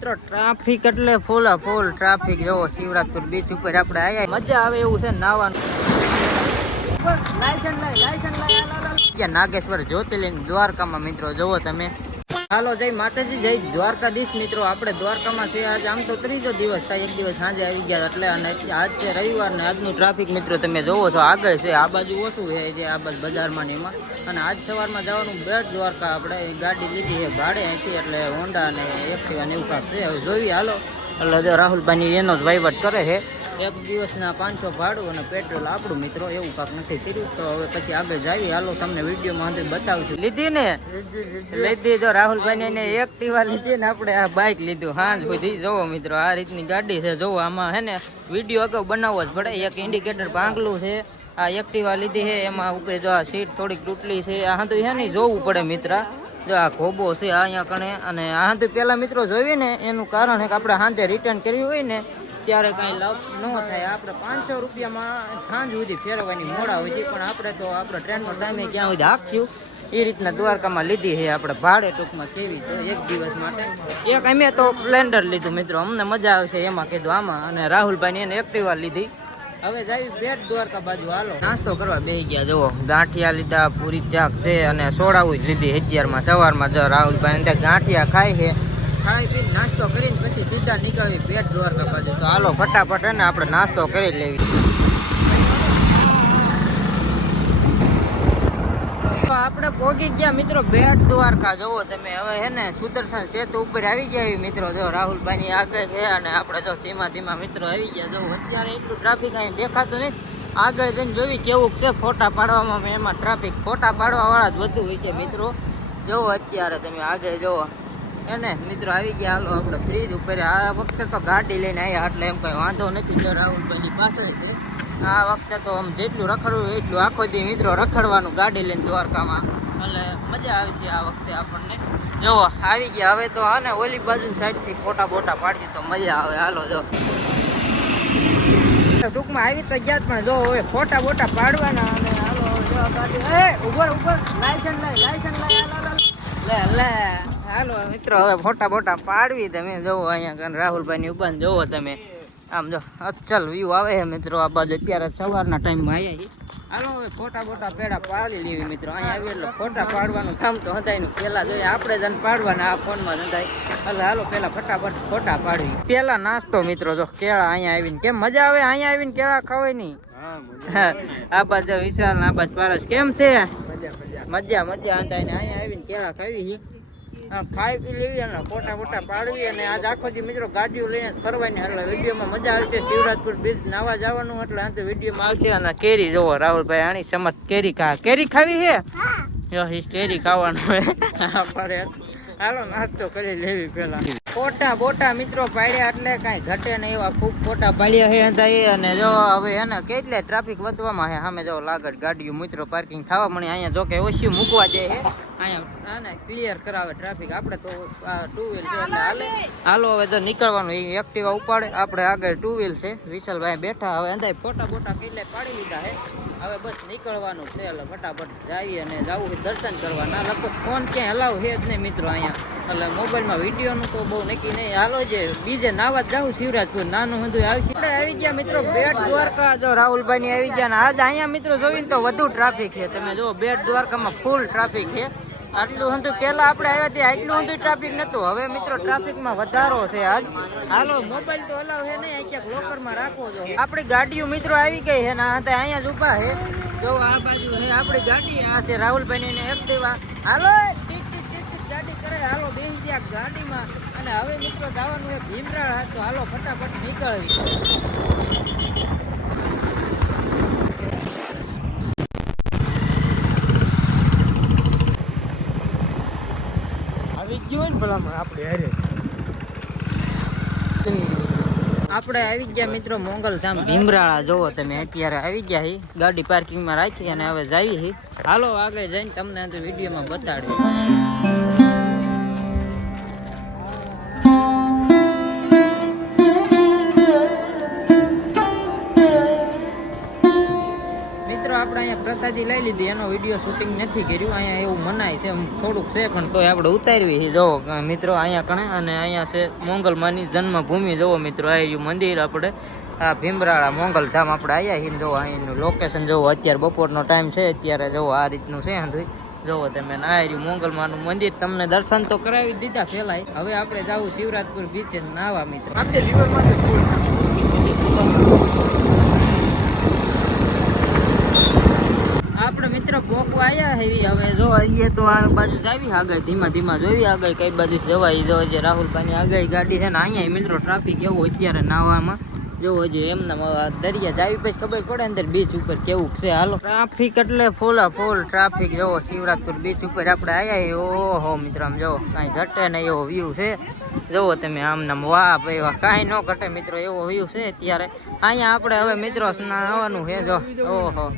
મિત્રો ટ્રાફિક એટલે full traffic જેવો શિવરાજપુર બીચ ઉપર આપણે આયા મજા આવે એવું છે નાવાનું. નાગેશ્વર જ્યોતિર્લિંગ દ્વારકામાં મિત્રો જોવો તમે. હાલો જય માતાજી, જય દ્વારકાધીશ. મિત્રો આપણે દ્વારકામાં છે આજે. આમ તો ત્રીજો દિવસ થાય, એક દિવસ સાંજે આવી ગયા એટલે. અને આજ છે રવિવાર ને આજનું ટ્રાફિક મિત્રો તમે જોવો છો. આગળ છે આ બાજુ ઓછું છે જે આ બાજુ બજારમાં ને એમાં. અને આજ સવારમાં જવાનું બેટ દ્વારકા. આપણે ગાડી લીધી છે ભાડે અહીંથી, એટલે હોન્ડા અને એક્ટિવા ને એવું કાંક છે. હવે જોઈએ હાલો. એટલે જો રાહુલભાઈ એનો જ વહીવટ કરે છે. એક દિવસના 500 ભાડું અને પેટ્રોલ આપણું મિત્રો, એવું કાંક નથી કર્યું. તો હવે પછી આગળ જઈએ હાલો, તમને વિડીયોમાં અંદર બતાવું છું. લીધી ને લીધી જો રાહુલભાઈ ને એક્ટિવા લીધી ને આપણે આ બાઇક લીધું સાંજ સુધી. જોવો મિત્રો આ રીતની ગાડી છે. જોવો આમાં હે ને વિડીયો અગાઉ બનાવવો જ પડે. એક ઇન્ડિકેટર ભાંગલું છે. આ એક્ટિવા લીધી છે એમાં ઉપર જો આ સીટ થોડીક તૂટલી છે. આ તો હે નહીં જોવું પડે મિત્ર. જો આ ખોબો છે અહીંયા કણે. અને આ તો પેલા મિત્રો જોઈએ ને એનું કારણ છે કે આપણે સાંજે રિટર્ન કર્યું હોય ને ત્યારે કાંઈ લાભ ન થાય. આપણે 500 રૂપિયામાં સાંજ સુધી ફેરવવાની મોડા હોય છે, પણ આપણે તો આપણે ટ્રેનનો ટાઈમે ક્યાં સુધી હાંકશું એ રીતના દ્વારકામાં લીધી છે આપણે ભાડે. ટૂંકમાં કેવી તો એક દિવસ માટે. એક અમે તો સ્પ્લેન્ડર લીધું મિત્રો, અમને મજા આવશે એમાં કીધું આમાં. અને રાહુલભાઈ એને એક્ટિવા લીધી. હવે જાય બેટ દ્વારકા બાજુ હાલો. નાસ્તો કરવા બેસી ગયા. જુઓ ગાંઠિયા લીધા, પૂરી ચાક છે અને સોડાવું જ લીધી 11માં સવારમાં. જો રાહુલભાઈ ગાંઠિયા ખાય છે. ખાઈ પીને નાસ્તો કરીને પછી સીધા નીકળવી બેટ દ્વારકા બાજુ. તો હાલો ફટાફટ ને આપણે નાસ્તો કરી લેવી. આપણે પહોંચી ગયા મિત્રો બેટ દ્વારકા. જોવો તમે હવે હે ને સુદર્શન સેતુ ઉપર આવી ગયા મિત્રો. જો રાહુલભાઈ ની આગળ છે અને આપણે જો ધીમા ધીમા મિત્રો આવી ગયા. જો અત્યારે એટલું ટ્રાફિક અહીં દેખાતું નહીં. આગળ જઈને જોવી કેવું છે ફોટા પાડવામાં. એમાં ટ્રાફિક ફોટા પાડવા વાળા જ વધુ હોય છે મિત્રો. જોવો અત્યારે તમે આગળ જોવો એને મિત્રો આવી ગયા. હાલો આપણે બ્રિજ ઉપર. આ વખતે તો ગાડી લઈને આવ્યા એટલે એમ કઈ વાંધો નથી. જો રાહુલભાઈની પાસે છે. આ વખતે તો આમ જેટલું રખડવું એટલું આખો દી મિત્રો રખડવાનું ગાડી લઈને દ્વારકામાં. એટલે મજા આવશે આ વખતે આપણને. જો આવી ગયા. હવે તો હા ને ઓલી બાજુ સાઈડથી ફોટા બોટા પાડીએ તો મજા આવે. હાલો જો ટૂંકમાં આવી તો ગયા પણ જો હવે ફોટા બોટા પાડવાના. અને હાલો જો ગાડી ઉપર લાયસન્સ લે હાલો મિત્રો હવે ફોટા બોટા પાડવી. તમે જોવો અહીંયા રાહુલભાઈ ની ઉભા જોવો તમે. આમ જો અચલ વ્યૂ આવે છે મિત્રો આ બાજુ. અત્યારે સવારના ટાઈમમાં આવ્યા છીએ. હાલો હવે ફોટા બોટા પેડા પાડી લેવી મિત્રો. અહીંયા આવી એટલે ફોટા પાડવાનું કામ તો હંધાયનું પેલા જોઈએ આપણે જ પાડવાના આ ફોનમાં જ હંધાય. એટલે હાલો પેલા ફટાફટ ફોટા પાડવી. પેલા નાસ્તો મિત્રો જો કેળા અહીંયા આવીને કેમ મજા આવે. અહીંયા આવીને કેળા ખવાય નહીં. આ બાજુ વિશાલ આ બાજુ પારસ કેમ છે? મજા હંધાય ને અહીંયા આવીને કેળા ખાવી. ખાઈ પી લેવી અને ફોટા બોટા પાડવી. અને આજ આખો દી મિત્રો ગાડીઓ લઈને ફરવાની. એટલે વિડીયોમાં મજા આવશે. શિવરાજપુર બીચ નાવા જવાનું એટલે આ તો વિડીયોમાં આવશે. અને કેરી જોવો રાહુલભાઈ આની સમજ કેરી ખાવી છે. કેરી ખાવાનું પડે. હાલો નાસ્તો કરી લેવી પેલા. ફોટા બોટા મિત્રો પાડ્યા એટલે કાંઈ ઘટે નહીં એવા ખૂબ ફોટા પાડ્યા છે. અને જો હવે એને કેટલે ટ્રાફિક વધવામાં છે. સામે જો લાગત ગાડીઓ મિત્રો પાર્કિંગ થવા મળી. અહીંયા જો કે ઓછી મૂકવા જાય છે. અહીંયા ક્લિયર કરાવે ટ્રાફિક. આપણે તો 2 વ્હીલ છે એટલે હાલો હવે જો નીકળવાનું. એ એક્ટિવા ઉપાડે, આપણે આગળ 2 વ્હીલ છે. વિશાલભાઈ બેઠા. હવે અંદર ફોટા બોટા કેટલે પાડી લીધા છે. હવે બસ નીકળવાનું છે. એટલે ફટાફટ જઈએ અને જવું દર્શન કરવાના. લગભગ ફોન ક્યાંય હલાવ છે જ નહીં મિત્રો અહીંયા. એટલે મોબાઈલમાં વિડીયોનું તો બહુ નક્કી નહીં. હાલો જે બીજે નાવા જ જાઉં શિવરાજપુર નાનું બધું આવશે. એટલે આવી ગયા મિત્રો બેટ દ્વારકા. જો રાહુલભાઈ ની આવી ગયા. આજ અહીંયા મિત્રો જોઈને તો વધુ ટ્રાફિક છે. તમે જો બેટ દ્વારકામાં ફૂલ ટ્રાફિક છે. આટલું હતું પેલા આપણે આવ્યા ત્યાં આટલું હતું ટ્રાફિક નતું. હવે મિત્રો ટ્રાફિકમાં વધારો છે આજ. હાલો મોબાઈલ તો હલાવ છે નહીં. ક્યાંક લોકરમાં રાખવો જો. આપણી ગાડીઓ મિત્રો આવી ગઈ છે ને અહીંયા જ ઉભા છે. જો આ બાજુ છે આપણી ગાડી. આ છે રાહુલભાઈ ને એક્ટિવા. હાલો ગાડી કરે. હાલો બેસી ગયા ગાડીમાં. અને હવે મિત્રો જવાનું છે ભીમરાળ. તો હાલો ફટાફટ નીકળવી. આપણે આવી ગયા મિત્રો મોંગલધામ ભીમરાળા. જોવો તમે અત્યારે આવી ગયા. ગાડી પાર્કિંગમાં રાખી અને હવે જાવી. હાલો આગળ જઈને તમને વિડીયોમાં બતાડી. મિત્રો આપણે અહીંયા પ્રસાદી લઈ લીધી, એનો વિડીયો શૂટિંગ નથી કર્યું. અહીંયા એવું મનાય છે, થોડુંક છે પણ તોય આપણે ઉતારવી. જોવો મિત્રો અહીંયા કણે, અને અહીંયા છે મોંગલમાની જન્મભૂમિ. જોવો મિત્રો આ મંદિર આપણે આ ભીમરાળા મોંગલધામ આપણે આવ્યા છીએ. જોવો અહીંનું લોકેશન જોવો, અત્યારે બપોરનો ટાઈમ છે, અત્યારે જોવો આ રીતનું છે. જોવો તમે નાયર્યું મોંગલમાનું મંદિર, તમને દર્શન તો કરાવી દીધા પેલા. હવે આપણે જવું શિવરાજપુર બીચે નાવા મિત્રો. આપણે મિત્ર પોકવા આવ્યા હેવી. હવે જો અહીંયા તો આ બાજુ જાવી આગળ, ધીમા ધીમા જોઈ આગળ કઈ બાજુ જવાય. જો જે રાહુલભાઈની આગળ ગાડી છે ને, અહીંયા મિત્રો ટ્રાફિક એવો અત્યારે નાવામાં. જો હજી એમના દરિયા જાવી પછી ખબર પડે અંદર બીચ ઉપર કેવું છે. હાલો ટ્રાફિક એટલે ફૂલા ફૂલ ટ્રાફિક. જોવો શિવરાજપુર બીચ ઉપર આપણે આવ્યા. ઓહો મિત્રો આમ જોવો કાંઈ ઘટે નહીં એવો વ્યૂ છે. જોવો તમે આમનામ વાહ ભાઈ વાહ, કાંઈ ન ઘટે મિત્રો એવો વ્યૂ છે અત્યારે. અહીંયા આપણે હવે મિત્રો આવવાનું છે. જો ઓહો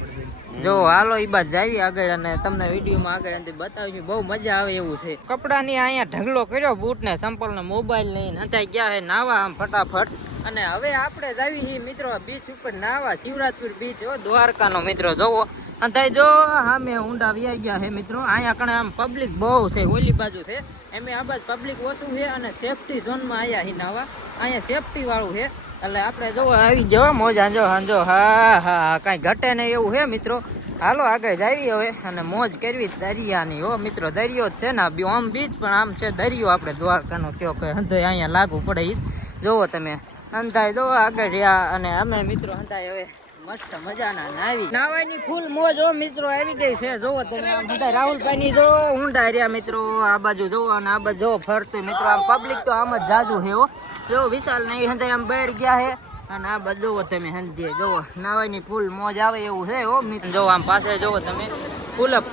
જો હાલો એ બાદ જાવી આગળ, અને તમને વિડીયોમાં આગળ અંદર બતાવ્યું. બહુ મજા આવે એવું છે. કપડાની અહીંયા ઢગલો કર્યો, બૂટ ને સંપલ ને મોબાઈલ નહીં હતા ગયા છે નાવા આમ ફટાફટ. અને હવે આપણે જાવી છીએ મિત્રો બીચ ઉપર નાવા, શિવરાજપુર બીચ દ્વારકાનો મિત્રો. જોવો અને જો સામે ઊંડા વ્યા ગયા છે મિત્રો. અહીંયા કણે આમ પબ્લિક બહુ છે, ઓલી બાજુ છે એમ આ બાજુ પબ્લિક ઓછું છે, અને સેફટી ઝોનમાં આવ્યા છીએ નાવા. અહીંયા સેફટી વાળું છે એટલે આપણે જો આવી જવા મોજ હાંજો હાંજો. હા હા કાંઈ ઘટે નહીં એવું છે મિત્રો. હાલો આગળ જાવી હવે અને મોજ કરવી દરિયાની. હો મિત્રો દરિયો જ છે ને, આમ બીચ પણ આમ છે દરિયો આપણે દ્વારકાનો કયો કે હંધાય અહીંયા લાગુ પડે. જોવો તમે અંધાય જો આગળ રહ્યા, અને અમે મિત્રો અંધાય હવે મસ્ત મજાના નાવાની ફૂલ મોજ. હો મિત્રો આવી ગઈ છે. જોવો તમે આમ અંધાય રાહુલભાઈની જો ઊંડા રહ્યા મિત્રો. આ બાજુ જોવો અને આ બાજુ જોવો ફરતું મિત્રો. આમ પબ્લિક તો આમ જ જાજુ છે. હો જો વિશાલ નહીં હંધાય આમ બહાર ગયા છે, અને આ બાજુ જોવો તમે હંધે જોવો નાવાની ફૂલ મોજ આવે એવું છે. હો મિત્રો જોવો આમ પાસે જોવો તમે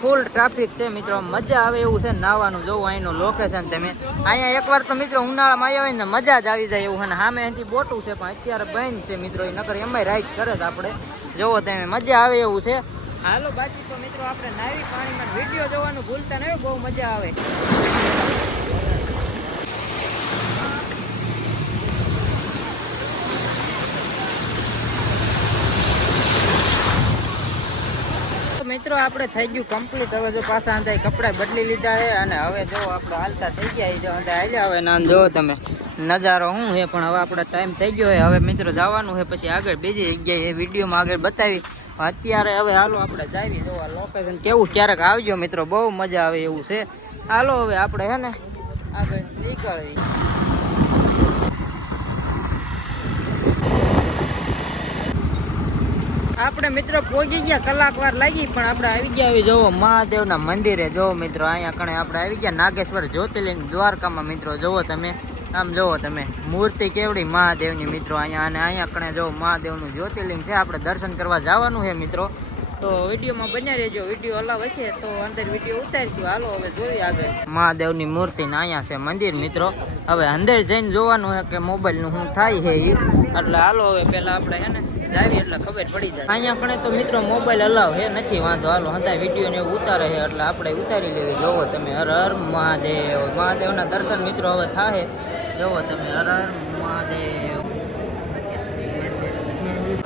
ફૂલ ટ્રાફિક છે મિત્રો. મજા આવે એવું છે નાવાનું. જોવો અહીંનું લોકેશન તમે. અહીંયા એકવાર તો મિત્રો ઉનાળામાં આવ્યા હોય ને મજા જ આવી જાય એવું છે. ને સામે અહીંથી બોટું છે પણ અત્યારે બંધ છે મિત્રો. એ નકર એમાંય રાઈડ કરે જ આપણે. જોવો તમે મજા આવે એવું છે. હાલો બાકી તો મિત્રો આપણે નાવી પાણીમાં વિડીયો જોવાનું ભૂલતા નહીં, બહુ મજા આવે. મિત્રો આપણે થઈ ગયું કમ્પ્લીટ. હવે જો પાછા અંધાય કપડા બદલી લીધા છે, અને હવે જો આપણે હાલતા થઈ ગયા. જો અંધાય હાલ્યા હવે નામ જોવો તમે નજારો શું છે. પણ હવે આપણે ટાઈમ થઈ ગયો છે. હવે મિત્રો જવાનું છે પછી આગળ બીજી જગ્યાએ એ વિડીયોમાં આગળ બતાવી. અત્યારે હવે હાલો આપણે જાવી. જો આ લોકેશન કેવું ક્યારેક આવજો મિત્રો, બહુ મજા આવે એવું છે. હાલો હવે આપણે હે ને આગળ નીકળવી. આપણે મિત્રો પહોંચી ગયા, કલાક વાર લાગી પણ આપણે આવી ગયા. આવી જોવો મહાદેવના મંદિરે. જોવો મિત્રો અહીંયા કણે આપણે આવી ગયા નાગેશ્વર જ્યોતિર્લિંગ દ્વારકામાં મિત્રો. જોવો તમે આમ જોવો તમે મૂર્તિ કેવડી મહાદેવની મિત્રો અહીંયા. અને અહીંયા કણે જોવો મહાદેવનું જ્યોતિર્લિંગ છે. આપણે દર્શન કરવા જવાનું છે મિત્રો. તો વિડીયોમાં બન્યા રહેજો. વિડીયો અલાવ હશે તો અંદર વિડીયો ઉતારીશું. હાલો હવે જોઈએ આગળ. મહાદેવની મૂર્તિ ને અહીંયા છે મંદિર મિત્રો. હવે અંદર જઈને જોવાનું છે કે મોબાઈલનું શું થાય છે એ. એટલે હાલો હવે પહેલાં આપણે છે ને જાવી એટલે ખબર પડી જાય. અહીંયા કણે તો મિત્રો મોબાઈલ અલાવ હે નથી, વાંધો. હાલો હંધાય વિડીયો ને એવું ઉતારે છે એટલે આપણે ઉતારી લેવી. જોવો તમે હર હર મહાદેવ. મહાદેવના દર્શન મિત્રો હવે થાય. જોવો તમે હર હર મહાદેવ.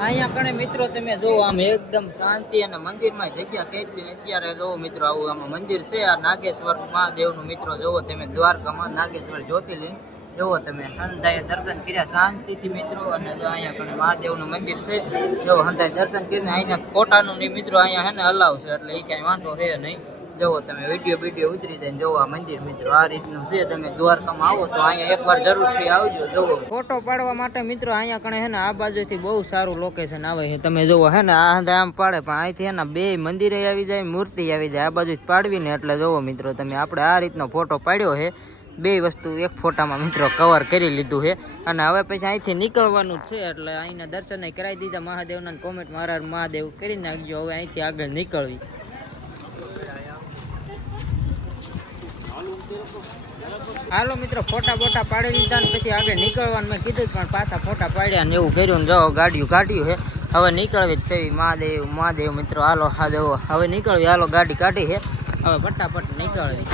અહીંયા કણે મિત્રો તમે જોવો આમ એકદમ શાંતિ, અને મંદિરમાં જગ્યા કેટલી. અત્યારે જોવો મિત્રો આવું આમાં મંદિર છે આ નાગેશ્વર મહાદેવનું મિત્રો. જોવો તમે દ્વારકામાં નાગેશ્વર જ્યોતિર્લિંગ. જોવો તમે હંધાએ દર્શન કર્યા શાંતિથી મિત્રો. અને જો અહીંયા કણે મહાદેવનું મંદિર છે. જો હંધાએ દર્શન કરીને અહીંયા ફોટાનું નહીં મિત્રો અહીંયા હે ને અલાવ છે એટલે એ કાંઈ વાંધો છે નહીં. જોવો તમે વિડીયો ઉતરી જાય. જોવો આ મંદિર મિત્રો આ રીતનું છે. તમે દ્વારકામાં આવો તો અહીંયા એકવાર જરૂરથી આવજો. જોવો ફોટો પાડવા માટે મિત્રો અહીંયા કણે હે ને આ બાજુથી બહુ સારું લોકેશન આવે છે. તમે જોવો હે ને આ હંધાએ આમ પાડે પણ અહીંથી હે ને બે મંદિરે આવી જાય, મૂર્તિ આવી જાય. આ બાજુ પાડવીને એટલે જોવો મિત્રો તમે આપણે આ રીતનો ફોટો પાડ્યો છે. બે વસ્તુ એક ફોટામાં મિત્રો કવર કરી લીધું છે. અને હવે પછી અહીંથી નીકળવાનું જ છે એટલે અહીંના દર્શન કરાવી દીધા મહાદેવના. કોમેન્ટ મારા મહાદેવ કરી નાખજો. હવે અહીંથી આગળ નીકળવી. હાલો મિત્રો ફોટા બોટા પાડી લીધા ને પછી આગળ નીકળવાનું મેં કીધું પણ પાછા ફોટા પાડ્યા ને એવું કર્યું ને જો ગાડીઓ કાઢ્યું છે. હવે નીકળવી જ છે મહાદેવ મિત્રો. હાલો હા દેવો હવે નીકળવી. હાલો ગાડી કાઢી છે હવે ફટાફટ નીકળવી.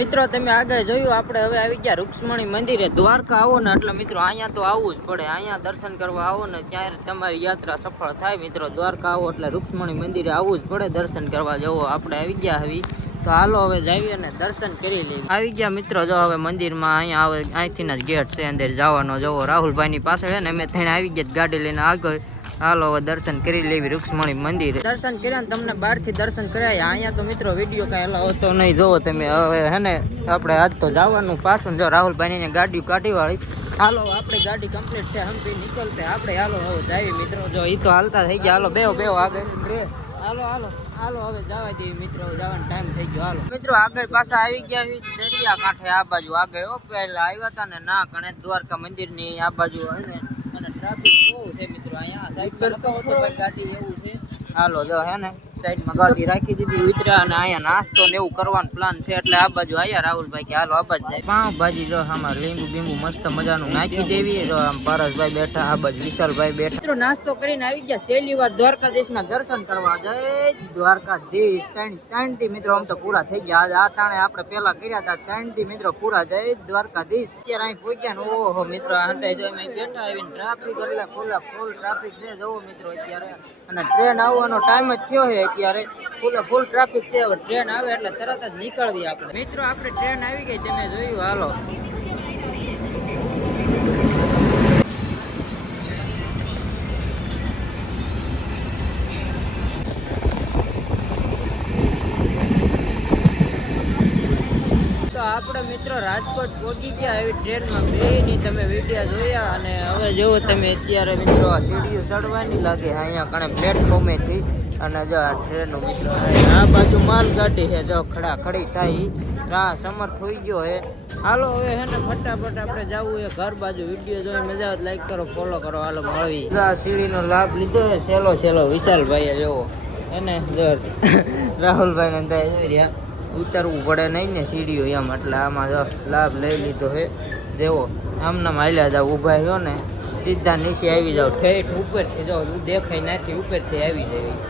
મિત્રો તમે આગળ જોયું આપણે હવે આવી ગયા રૂક્ષ્મણી મંદિરે. દ્વારકા આવો ને એટલે મિત્રો અહીંયા તો આવવું જ પડે. અહીંયા દર્શન કરવા આવો ને ત્યારે તમારી યાત્રા સફળ થાય. મિત્રો દ્વારકા આવો એટલે રૂક્ષ્મણી મંદિરે આવવું જ પડે દર્શન કરવા જવો. આપણે આવી ગયા હવે તો હાલો હવે જઈએ અને દર્શન કરી લઈએ. આવી ગયા મિત્રો, જો હવે મંદિરમાં અહીંયા આવે, અહીંથી જ ગેટ છે અંદર જવાનો. જવો રાહુલભાઈની પાસે છે ને અમે થઈને આવી ગયા ગાડી લઈને આગળ. હાલો હવે દર્શન કરી લેવી રૂક્ષ્મણી મંદિર. દર્શન કર્યા ને તમને બહારથી દર્શન કરાય. અહીંયા તો મિત્રો વિડીયો કાંઈ એલા હોતો નહીં. જોવો તમે હવે હે ને આપણે આજ તો જવાનું પાછું. જો રાહુલભાઈની ગાડી કાઢી વાળી. હાલો આપણી ગાડી કમ્પ્લીટ છે, હમ્પી નીકળતે આપણે. હાલો હવે જાવી મિત્રો, જો એ તો હાલતા થઈ ગયા. હાલો બેહો આગળ. હાલો હાલો હાલો હવે જવા દઈએ મિત્રો, જવાનો ટાઈમ થઈ ગયો. હાલો મિત્રો આગળ પાછા આવી ગયા દરિયા કાંઠે આ બાજુ આગળ. પહેલા આવ્યા હતા ને ના ગણેશ દ્વારકા મંદિરની આ બાજુ અને ટ્રાફિક બહુ છે મિત્રો. અહીંયા સાઈડ પર તો ગાડી એવું છે. હાલો જો હે ને સાઈડમાં ગાડી રાખી દીધી ઉતર્યા અને અહીંયા નાસ્તો ને એવું કરવાનો પ્લાન છે એટલે આ બાજુ આવ્યા રાહુલભાઈ કે હાલો આ બાજુ જાય. પાવભાજી જો આમાં લીંબુ બીંબુ મસ્ત મજાનું નાખી દેવી. જો આમ પારસભાઈ બેઠા, આ બાજુ વિશાલભાઈ બેઠા. મિત્રો નાસ્તો કરીને આવી ગયા છેલ્લી વાર દ્વારકાધીશના દર્શન કરવા. જય દ્વારકાધીશ. ત્રણ થી મિત્રો આમ તો પૂરા થઈ ગયા. આ ટાણે આપણે પેલા કર્યા હતા. 3 થી મિત્રો પૂરા. જય દ્વારકાધીશ. અત્યારે અહીં પહોંચ્યા ને ઓહો મિત્રો અંતે જો અમે બેઠા આવીને ટ્રાફિક એટલે ફૂલ ટ્રાફિક છે. જવો મિત્રો અત્યારે અને ટ્રેન આવવાનો ટાઈમ જ થયો છે અત્યારે. ફૂલ ટ્રાફિક છે. હવે ટ્રેન આવે એટલે તરત જ નીકળવી આપણે. મિત્રો આપણે ટ્રેન આવી ગઈ તમે જોયું. હાલો આપણે મિત્રો રાજકોટ પહોંચી ગયા. એવી ટ્રેનમાં બેની તમે વિડીયો જોયા અને હવે જોવો તમે અત્યારે મિત્રો આ સીડીઓ ચડવાની લાગે અહીંયા કણે પ્લેટફોર્મેથી. અને જો આ ટ્રેનનું મિત્રો આ બાજુ માલગાડી છે. જો ખડી થાય રાહ સમર્થ થઈ ગયો હે. હાલો હવે હે ને ફટાફટ આપણે જવું એ ઘર બાજુ. વિડીયો જોઈ મજા આવે લાઈક કરો, ફોલો કરો. હાલો મળવી. આ સીડીનો લાભ લીધો છે સેલો વિશાલભાઈએ જોવો એને જો રાહુલભાઈ ને જોઈ રહ્યા. ઉતરવું પડે નહીં ને સીડીઓ એમ એટલે આમાં જો લાભ લઈ લીધો હે. દેવો આમનામ હાલ્યા જાવ, ઊભા રહ્યો ને સીધા નીચે આવી જાવ. ઠેઠ ઉપરથી જો દેખાય નથી ઉપરથી આવી જાય.